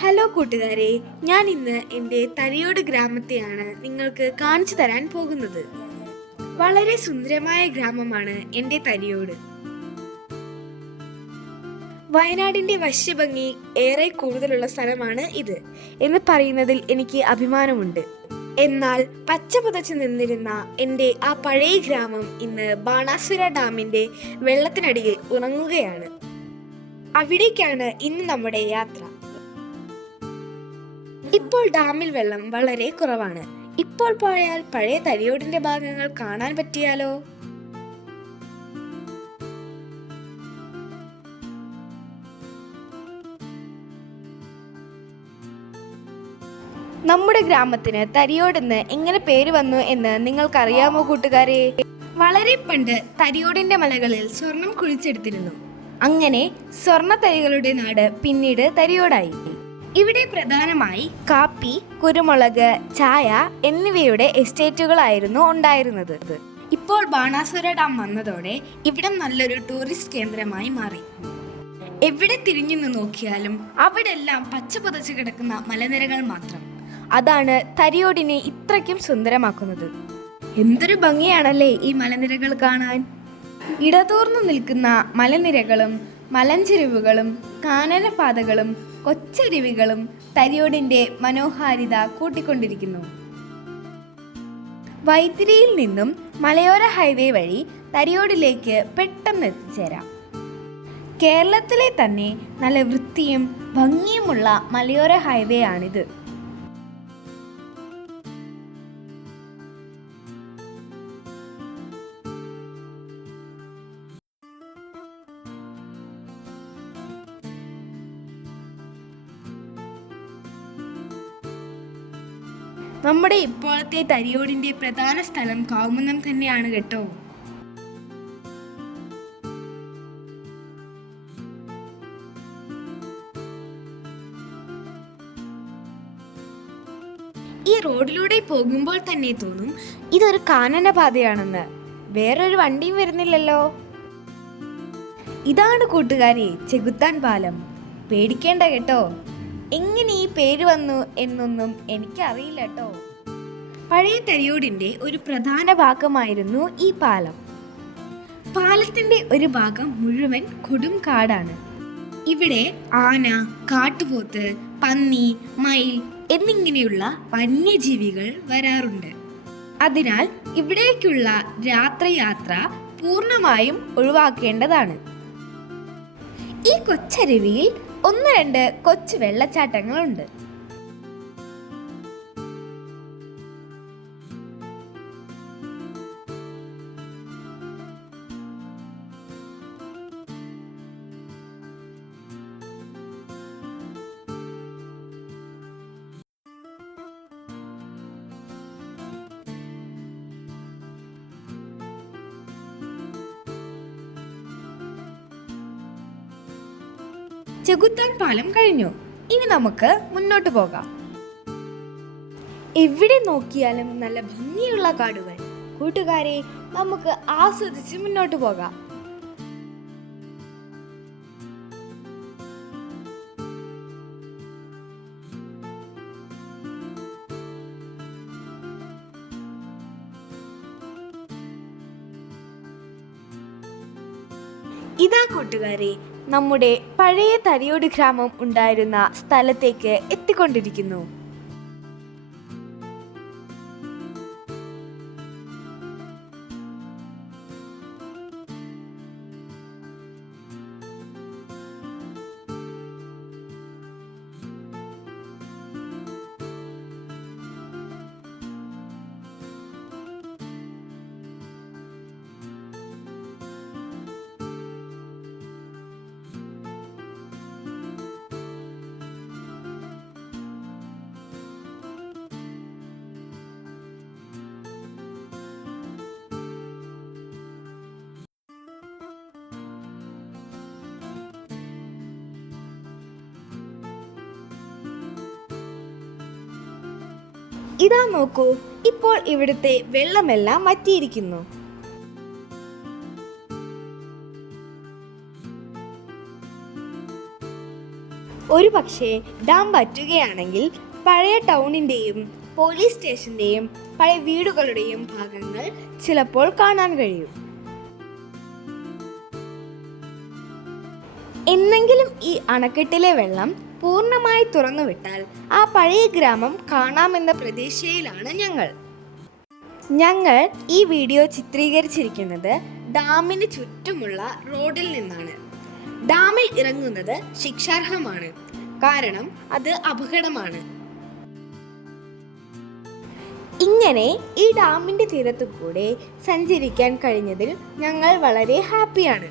Hello കൂട്ടുകാരെ, ഞാൻ ഇന്ന് എൻ്റെ തരിയോട് ഗ്രാമത്തെയാണ് നിങ്ങൾക്ക് കാണിച്ചു തരാൻ പോകുന്നത്. വളരെ സുന്ദരമായ ഗ്രാമമാണ് എൻ്റെ തരിയോട്. വയനാടിൻ്റെ വശ്യഭംഗി ഏറെ കൂടുതലുള്ള സ്ഥലമാണ് ഇത് എന്ന് പറയുന്നതിൽ എനിക്ക് അഭിമാനമുണ്ട്. എന്നാൽ പച്ച പുതച്ചു നിന്നിരുന്ന എൻ്റെ ആ പഴയ ഗ്രാമം ഇന്ന് ബാണാസുര ഡാമിൻ്റെ വെള്ളത്തിനടിയിൽ ഉറങ്ങുകയാണ്. അവിടേക്കാണ് ഇന്ന് നമ്മുടെ യാത്ര. ഇപ്പോൾ ഡാമിൽ വെള്ളം വളരെ കുറവാണ്. ഇപ്പോൾ പോയാൽ പഴയ തരിയോടിന്റെ ഭാഗങ്ങൾ കാണാൻ പറ്റിയാലോ? നമ്മുടെ ഗ്രാമത്തിന് തരിയോടെന്ന് എങ്ങനെ പേര് വന്നു എന്ന് നിങ്ങൾക്കറിയാമോ കൂട്ടുകാരെ? വളരെ പണ്ട് തരിയോടിന്റെ മലകളിൽ സ്വർണം കുഴിച്ചെടുത്തിരുന്നു. അങ്ങനെ സ്വർണ്ണ തരികളുടെ നാട് പിന്നീട് തരിയോടായി. ഇവിടെ പ്രധാനമായി കാപ്പി, കുരുമുളക്, ചായ എന്നിവയുടെ എസ്റ്റേറ്റുകളായിരുന്നു ഉണ്ടായിരുന്നത്. ഇപ്പോൾ ബാണാസുര ഡാം വന്നതോടെ ഇവിടം നല്ലൊരു ടൂറിസ്റ്റ് കേന്ദ്രമായി മാറി. എവിടെ തിരിഞ്ഞു നോക്കിയാലും അവിടെല്ലാം പച്ച പുതച്ചു കിടക്കുന്ന മലനിരകൾ മാത്രം. അതാണ് തരിയോടിനെ ഇത്രയ്ക്കും സുന്ദരമാക്കുന്നത്. എന്തൊരു ഭംഗിയാണല്ലേ ഈ മലനിരകൾ കാണാൻ. ഇടതൂർന്നു നിൽക്കുന്ന മലനിരകളും മലഞ്ചെരിവുകളും കാനനപാതകളും കൊച്ചരുവികളും തരിയോടിന്റെ മനോഹാരിത കൂട്ടിക്കൊണ്ടിരിക്കുന്നു. വൈത്തിരിയിൽ നിന്നും മലയോര ഹൈവേ വഴി തരിയോടിലേക്ക് പെട്ടെന്ന് എത്തിച്ചേരാം. കേരളത്തിലെ തന്നെ നല്ല വൃത്തിയും ഭംഗിയുമുള്ള മലയോര ഹൈവേ ആണിത്. നമ്മുടെ ഇപ്പോഴത്തെ തരിയോടിന്റെ പ്രധാന സ്ഥലം കൗമുന്നം തന്നെയാണ് കേട്ടോ. ഈ റോഡിലൂടെ പോകുമ്പോൾ തന്നെ തോന്നും ഇതൊരു കാനനപാതയാണെന്ന്. വേറൊരു വണ്ടിയും വരുന്നില്ലല്ലോ. ഇതാണ് കൂട്ടുകാരെ ചെകുത്താൻ പാലം. പേടിക്കേണ്ട കേട്ടോ. എങ്ങനെ ഈ പേര് വന്നു എന്നൊന്നും എനിക്കറിയില്ല കേട്ടോ. പഴയ തരിയോടിന്റെ ഒരു പ്രധാന ഭാഗമായിരുന്നു ഈ പാലം. പാലത്തിന്റെ ഒരു ഭാഗം മുഴുവൻ കൊടും കാടാണ്. ഇവിടെ ആന, കാട്ടുപോത്ത്, പന്നി, മയിൽ എന്നിങ്ങനെയുള്ള വന്യജീവികൾ വരാറുണ്ട്. അതിനാൽ ഇവിടേക്കുള്ള രാത്രിയാത്ര പൂർണ്ണമായും ഒഴിവാക്കേണ്ടതാണ്. ഈ കൊച്ചരുവിയിൽ 1-2 കൊച്ചു വെള്ളച്ചാട്ടങ്ങളുണ്ട്. ചെകുത്താൻ പാലം കഴിഞ്ഞു. ഇനി നമുക്ക് മുന്നോട്ട് പോകാം. എവിടെ നോക്കിയാലും നല്ല ഭംഗിയുള്ള കാടുകൾ. കൂട്ടുകാരെ, നമുക്ക് ആസ്വദിച്ച് മുന്നോട്ട് പോകാം. ഇതാ കൂട്ടുകാരെ, നമ്മുടെ പഴയ തരിയോട് ഗ്രാമം ഉണ്ടായിരുന്ന സ്ഥലത്തേക്ക് എത്തിക്കൊണ്ടിരിക്കുന്നു. ഇതാ നോക്കൂ, ഇപ്പോൾ ഇവിടുത്തെ വെള്ളമെല്ലാം വറ്റിയിരിക്കുന്നു. ഒരു പക്ഷേ ഡാം പറ്റുകയാണെങ്കിൽ പഴയ ടൗണിൻ്റെയും പോലീസ് സ്റ്റേഷൻ്റെയും പഴയ വീടുകളുടെയും ഭാഗങ്ങൾ ചിലപ്പോൾ കാണാൻ കഴിയും. എന്നെങ്കിലും ഈ അണക്കെട്ടിലെ വെള്ളം പൂർണ്ണമായി തുറന്നുവിട്ടാൽ ആ പഴയ ഗ്രാമം കാണാമെന്ന പ്രതീക്ഷയിലാണ് ഞങ്ങൾ ഈ വീഡിയോ ചിത്രീകരിച്ചിരിക്കുന്നത് ഡാമിന് ചുറ്റുമുള്ള റോഡിൽ നിന്നാണ്. ഡാമിൽ ഇറങ്ങുന്നത് ശിക്ഷാർഹമാണ്, കാരണം അത് അപകടമാണ്. ഇങ്ങനെ ഈ ഡാമിൻ്റെ തീരത്തു കൂടെ സഞ്ചരിക്കാൻ കഴിഞ്ഞതിൽ ഞങ്ങൾ വളരെ ഹാപ്പിയാണ്.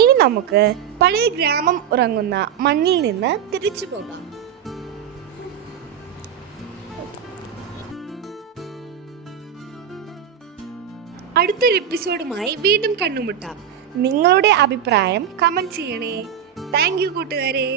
ഇനി നമുക്ക് പഴയ ഗ്രാമം ഉറങ്ങുന്ന മണ്ണിൽ നിന്ന് തിരിച്ചു പോകാം. അടുത്തൊരു എപ്പിസോഡുമായി വീണ്ടും കണ്ടുമുട്ടാം. നിങ്ങളുടെ അഭിപ്രായം കമന്റ് ചെയ്യണേ. താങ്ക് യു കൂട്ടുകാരെ.